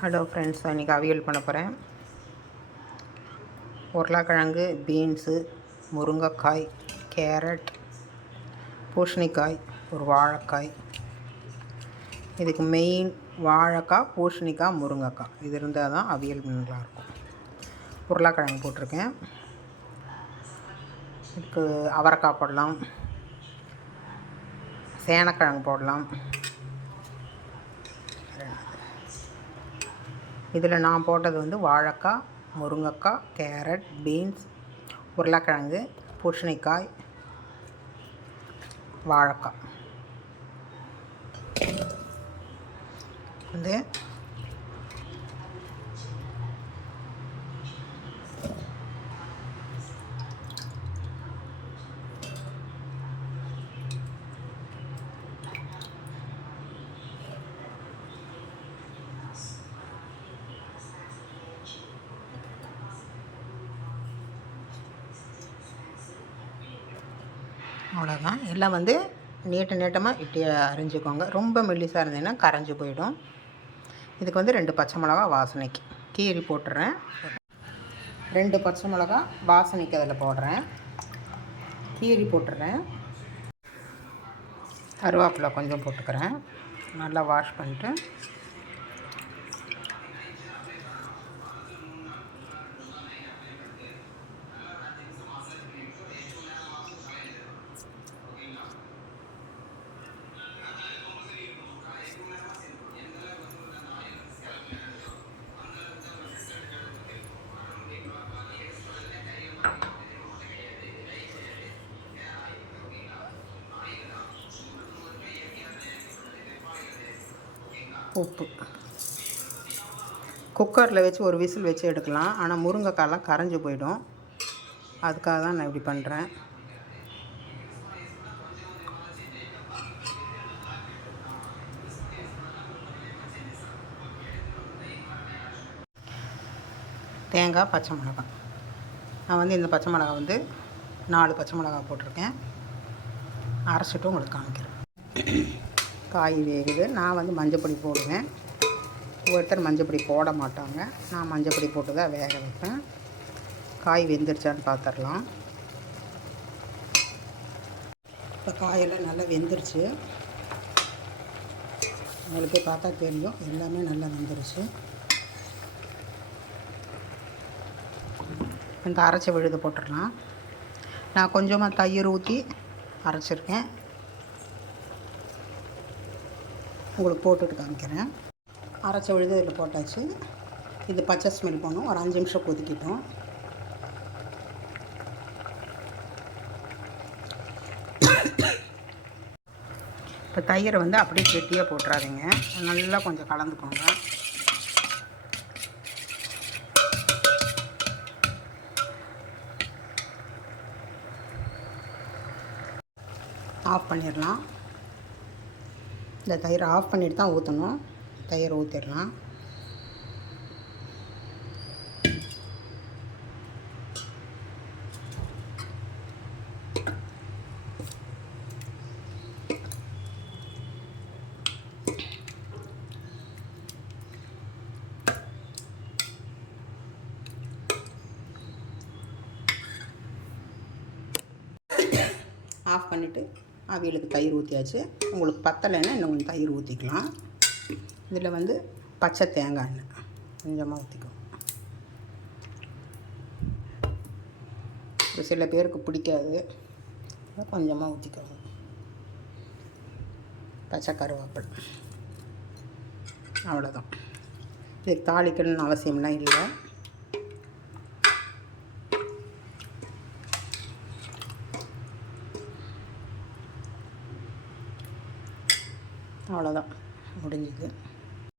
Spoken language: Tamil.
ஹலோ ஃப்ரெண்ட்ஸ், இன்றைக்கி அவியல் பண்ண போகிறேன். உருளைக்கிழங்கு, பீன்ஸு, முருங்கைக்காய், கேரட், பூசணிக்காய், ஒரு வாழைக்காய். இதுக்கு மெயின் வாழைக்காய், பூசணிக்காய், முருங்கைக்காய் இது இருந்தால் தான் அவியல் நல்லாயிருக்கும். உருளைக்கிழங்கு போட்டிருக்கேன். இதுக்கு அவரைக்காய் போடலாம், சேனக்கிழங்கு போடலாம். இதில் நான் போட்டது வந்து வாழைக்காய், முருங்கைக்காய், கேரட், பீன்ஸ், உருளைக்கிழங்கு, பூசணிக்காய், வாழைக்காய் வந்து அவ்வளோதான். எல்லாம் வந்து நீட்டமாக இட்டி அரிஞ்சிக்கோங்க. ரொம்ப மெல்லிசாக இருந்ததுன்னா கரைஞ்சி போயிடும். இதுக்கு வந்து 2 பச்சை மிளகா வாசனைக்கு கீரி போட்டுறேன். 2 பச்சை மிளகா வாசனைக்கு அதில் போடுறேன், கீரி போட்டுறேன். கருவேப்பிலை கொஞ்சம் போட்டுக்கிறேன். நல்லா வாஷ் பண்ணிட்டு உப்பு. குக்கரில் வச்சு ஒரு விசில் வச்சு எடுக்கலாம். ஆனால் முருங்கைக்காயெலாம் கரைஞ்சி போயிடும். அதுக்காக தான் நான் இப்படி பண்ணுறேன். தேங்காய், பச்சை மிளகாய். நான் வந்து இந்த பச்சை மிளகாய் வந்து 4 பச்சை மிளகாய் போட்டிருக்கேன். அரைச்சிட்டு உங்களுக்கு காமிக்கிறேன். காய் வேகுது. நான் வந்து மஞ்சப்பொடி போடுவேன். ஒருத்தர் மஞ்சப்பொடி போட மாட்டாங்க. நான் மஞ்சப்பொடி போட்டு தான் வேக வைப்பேன். காய் வெந்துருச்சான்னு பார்த்துடலாம். இப்போ காயெல்லாம் நல்லா வெந்துருச்சு. உங்களுக்கு பார்த்தா தெரியும், எல்லாமே நல்லா வெந்துருச்சு. இந்த அரைச்ச விழுது போட்டுடலாம். நான் கொஞ்சமாக தயிர் ஊற்றி அரைச்சிருக்கேன். உங்களுக்கு போட்டுட்டு காமிக்கிறேன். அரைச்ச விழுது இதில் போட்டாச்சு. இது பச்சை ஸ்மெல் போகணும். ஒரு 5 நிமிஷம் கொதிக்கிட்டோம். இப்போ தயிரை வந்து அப்படியே கெட்டியாக போட்டுறாதீங்க. நல்லா கொஞ்சம் கலந்துக்கோங்க. ஆஃப் பண்ணிடலாம். இந்த தயிரை ஆஃப் பண்ணிட்டு தான் ஊற்றணும். தயிரை ஊற்றிடலாம். ஆஃப் பண்ணிவிட்டு அவியலுக்கு தயிர் ஊற்றியாச்சு. உங்களுக்கு பத்தலைன்னா இன்னும் கொஞ்சம் தயிர் ஊற்றிக்கலாம். இதில் வந்து பச்சை தேங்காய் எண்ணெய் கொஞ்சமாக ஊற்றிக்குவோம். ஒரு சில பேருக்கு பிடிக்காது, கொஞ்சமாக ஊற்றிக்குவோம். பச்சை கருவேப்பிலை. அவ்வளோதான். இதுக்கு தாளிக்கணும்னு அவசியம்லாம் இல்லை. அவ்வளோதான், முடிஞ்சுது.